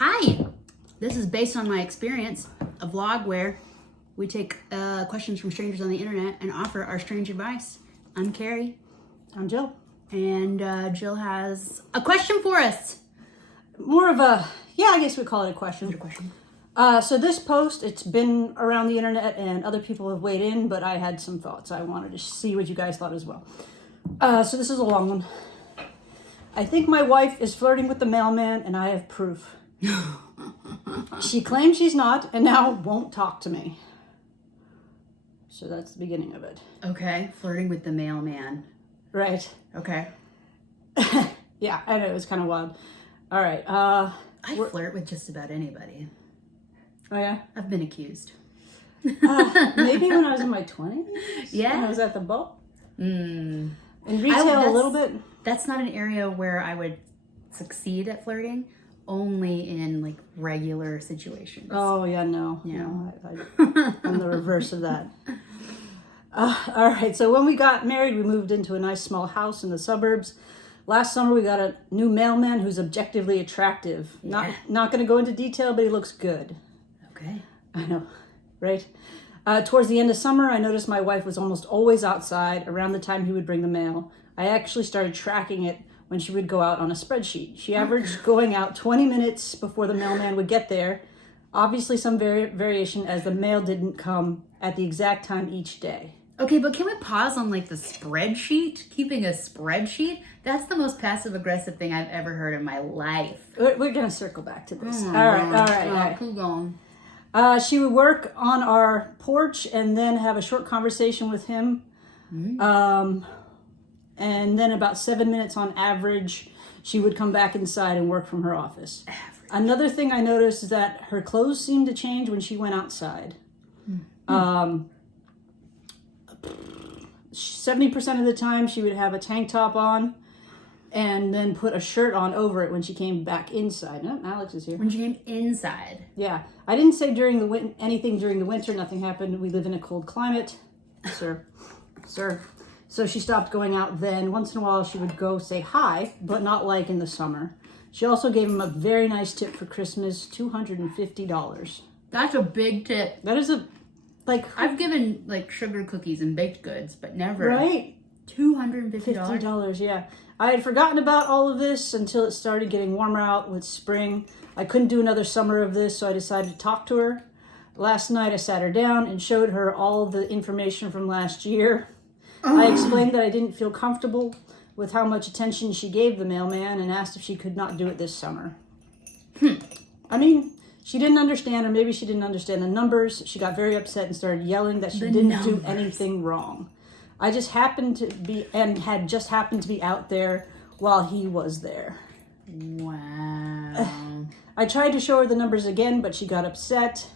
Hi, this is based on my experience, a vlog where we take questions from strangers on the internet and offer our strange advice. I'm Carrie. I'm Jill. And Jill has a question for us. More of a, I guess we call it a question. So this post, it's been around the internet and other people have weighed in, but I had some thoughts. I wanted to see what you guys thought as well. So this is a long one. I think my wife is flirting with the mailman and I have proof. She claims she's not and now won't talk to me. So that's the beginning of it. Okay, flirting with the mailman. Right. Okay. Yeah, I know, it was kind of wild. All right. I flirt with just about anybody. Oh, yeah? I've been accused. Maybe when I was in my 20s? Yeah. When I was at the boat? In retail, a little bit. That's not an area where I would succeed at flirting. Only in like regular situations. Oh, yeah, no. Yeah. No, I'm the reverse of that. All right, so when we got married, we moved into a nice small house in the suburbs. Last summer, we got a new mailman who's objectively attractive. Yeah. Not going to go into detail, but he looks good. Okay. I know, right? Towards the end of summer, I noticed my wife was almost always outside around the time he would bring the mail. I actually started tracking it when she would go out on a spreadsheet. She averaged going out 20 minutes before the mailman would get there. Obviously some variation as the mail didn't come at the exact time each day. Okay, but can we pause on like the spreadsheet? Keeping a spreadsheet? That's the most passive aggressive thing I've ever heard in my life. We're going to circle back to this. Oh, All right. Keep going. She would work on our porch and then have a short conversation with him. Mm-hmm. And then about 7 minutes on average, she would come back inside and work from her office. Another thing I noticed is that her clothes seemed to change when she went outside. 70% of the time, she would have a tank top on and then put a shirt on over it when she came back inside. Oh, Alex is here. When she came inside. Yeah. I didn't say anything during the winter. Nothing happened. We live in a cold climate. Sir. So she stopped going out then. Once in a while, she would go say hi, but not like in the summer. She also gave him a very nice tip for Christmas, $250. That's a big tip. That is I've given like sugar cookies and baked goods, but never. Right? $250. $50, yeah. I had forgotten about all of this until it started getting warmer out with spring. I couldn't do another summer of this, so I decided to talk to her. Last night, I sat her down and showed her all the information from last year. I explained that I didn't feel comfortable with how much attention she gave the mailman and asked if she could not do it this summer. I mean, she didn't understand, or maybe she didn't understand the numbers. She got very upset and started yelling that she didn't do anything wrong. I just happened to be, and had just happened to be out there while he was there. Wow. I tried to show her the numbers again, but she got upset.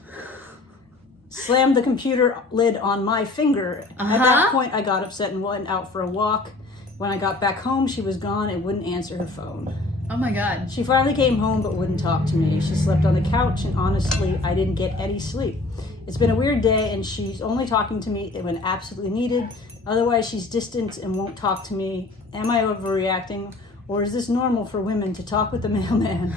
Slammed the computer lid on my finger. At that point, I got upset and went out for a walk. When I got back home, she was gone and wouldn't answer her phone. Oh my God. She finally came home but wouldn't talk to me. She slept on the couch and honestly, I didn't get any sleep. It's been a weird day and she's only talking to me when absolutely needed. Otherwise, she's distant and won't talk to me. Am I overreacting? Or is this normal for women to talk with the mailman?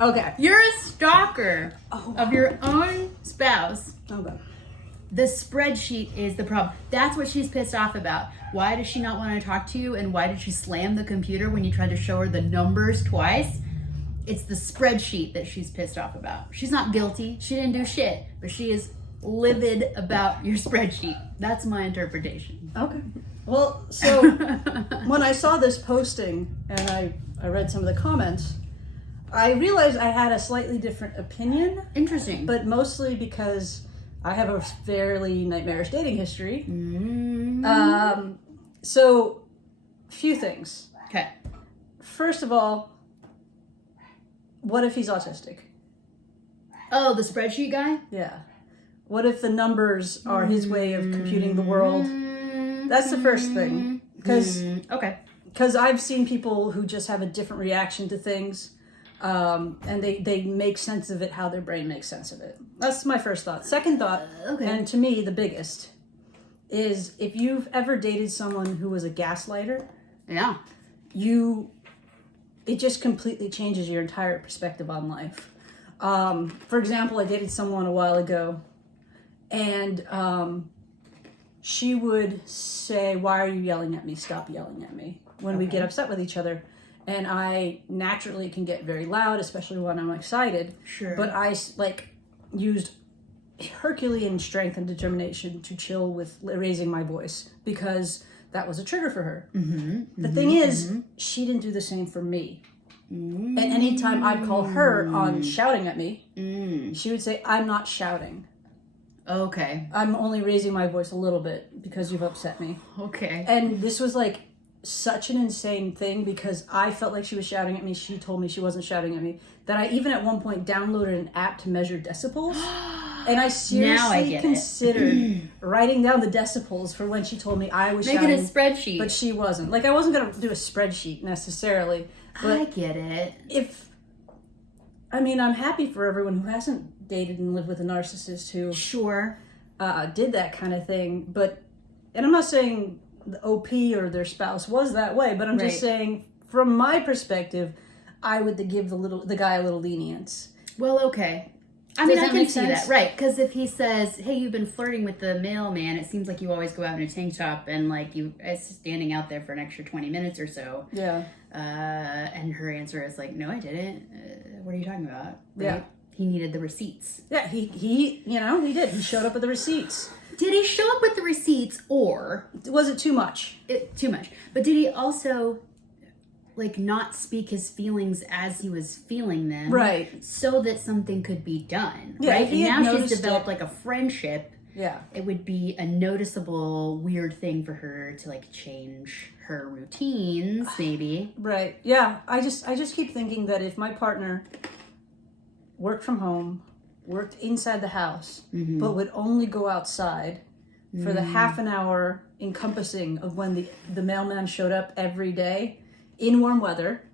Okay. You're a stalker of your own spouse. Okay. The spreadsheet is the problem. That's what she's pissed off about. Why does she not want to talk to you? And why did she slam the computer when you tried to show her the numbers twice? It's the spreadsheet that she's pissed off about. She's not guilty. She didn't do shit. But she is livid about your spreadsheet. That's my interpretation. Okay. Well, so when I saw this posting and I read some of the comments, I realized I had a slightly different opinion. Interesting. But mostly because I have a fairly nightmarish dating history. Mm-hmm. So, few things. Okay. First of all, what if he's autistic? Oh, the spreadsheet guy? Yeah. What if the numbers are his way of computing the world? That's the first thing. Because I've seen people who just have a different reaction to things. And they make sense of it how their brain makes sense of it. That's my first thought. Second thought, and to me the biggest, is if you've ever dated someone who was a gaslighter, yeah, it just completely changes your entire perspective on life. For example, I dated someone a while ago, and she would say, "Why are you yelling at me? Stop yelling at me," when we get upset with each other. And I naturally can get very loud, especially when I'm excited. Sure. But I used Herculean strength and determination to chill with raising my voice, because that was a trigger for her. The thing is, she didn't do the same for me. And anytime I'd call her on shouting at me, she would say, "I'm not shouting. Okay. I'm only raising my voice a little bit because you've upset me." Okay. And this was like such an insane thing, because I felt like she was shouting at me. She told me she wasn't shouting at me. That I even at one point downloaded an app to measure decibels. And I seriously considered writing down the decibels for when she told me I was shouting. Making a spreadsheet. But she wasn't. Like, I wasn't going to do a spreadsheet necessarily. But I get it. I'm happy for everyone who hasn't dated and lived with a narcissist who Sure. did that kind of thing. And I'm not saying the OP or their spouse was that way, but I'm just saying, from my perspective, I would give the guy a little lenience. Well, okay. I can see that, right? Because if he says, "Hey, you've been flirting with the mailman. It seems like you always go out in a tank top and like you standing out there for an extra 20 minutes or so." Yeah. And her answer is like, "No, I didn't. What are you talking about?" Right? Yeah. He needed the receipts. Yeah, he did. He showed up with the receipts. Did he show up with the receipts, or was it too much? Too much. But did he also not speak his feelings as he was feeling them, right? So that something could be done, yeah, right? And now she's developed it. a friendship. Yeah, it would be a noticeable weird thing for her to change her routines, maybe. Right. Yeah. I just keep thinking that if my partner worked from home, worked inside the house, but would only go outside for the half an hour encompassing of when the mailman showed up every day in warm weather,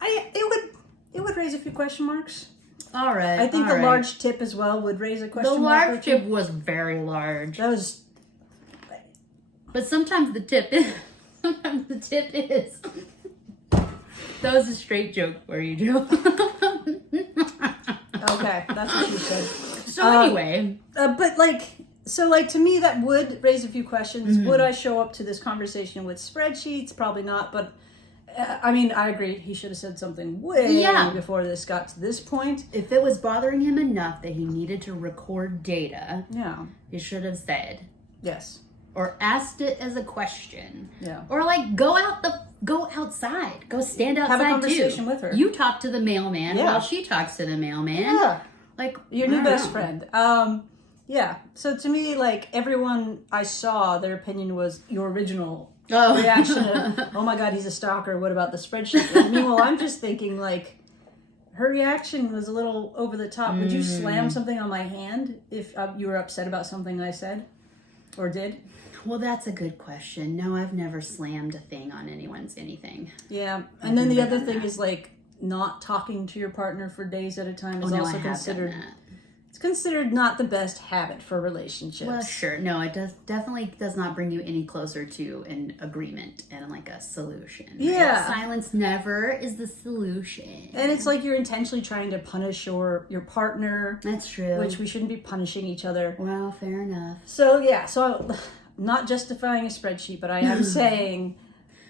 it would raise a few question marks. All right. I think the large tip as well would raise a question mark. The large tip was very large. That was. But sometimes the tip is. That was a straight joke for you, Joe. Okay, that's what you said. So anyway. But to me, that would raise a few questions. Would I show up to this conversation with spreadsheets? Probably not. But I agree. He should have said something way before this got to this point. If it was bothering him enough that he needed to record data, he should have said yes, or asked it as a question. Yeah, or go outside, go stand outside. Have a conversation with her. You talk to the mailman while she talks to the mailman. Yeah, your new best friend. Yeah. So to me, everyone I saw, their opinion was your original reaction of, "Oh my God, he's a stalker. What about the spreadsheet?" And meanwhile, I'm just thinking her reaction was a little over the top. Would you slam something on my hand if you were upset about something I said or did? Well, that's a good question. No, I've never slammed a thing on anyone's anything. Yeah. And then the other thing is not talking to your partner for days at a time is also considered. It's considered not the best habit for relationships. Well, sure. No, it definitely does not bring you any closer to an agreement and a solution. Right? Yeah. Silence never is the solution. And it's like you're intentionally trying to punish your partner. That's true. Which we shouldn't be punishing each other. Well, fair enough. So, not justifying a spreadsheet, but I am saying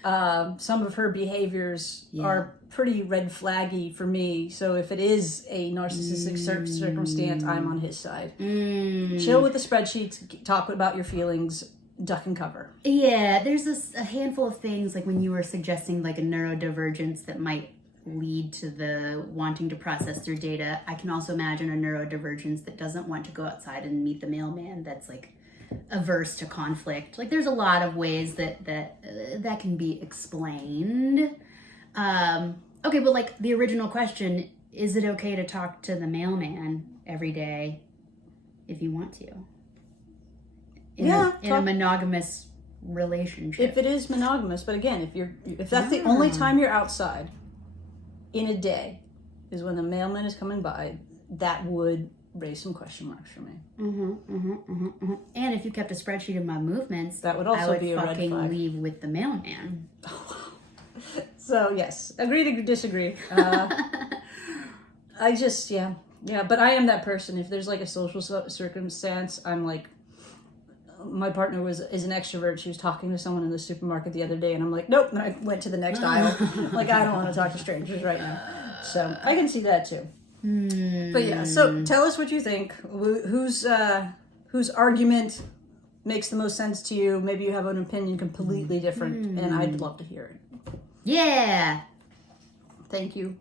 some of her behaviors are pretty red flaggy for me. So if it is a narcissistic circumstance, I'm on his side. Chill with the spreadsheets, talk about your feelings, duck and cover. Yeah, there's a handful of things when you were suggesting a neurodivergence that might lead to the wanting to process their data. I can also imagine a neurodivergence that doesn't want to go outside and meet the mailman, that's averse to conflict. There's a lot of ways that can be explained. Okay, but the original question, is it okay to talk to the mailman every day if you want to? In a monogamous relationship. If it is monogamous, but again, if that's the only time you're outside in a day is when the mailman is coming by, that would raise some question marks for me. And if you kept a spreadsheet of my movements, that would also be a red flag. I would fucking leave with the mailman. So yes, agree to disagree. I just yeah, but I am that person. If there's like a social circumstance, I'm like, my partner is an extrovert. She was talking to someone in the supermarket the other day, and I'm like, nope. And I went to the next aisle. Like, I don't want to talk to strangers right now. So I can see that too. But yeah, so tell us what you think. Whose argument makes the most sense to you? Maybe you have an opinion completely different, and I'd love to hear it. Yeah. Thank you.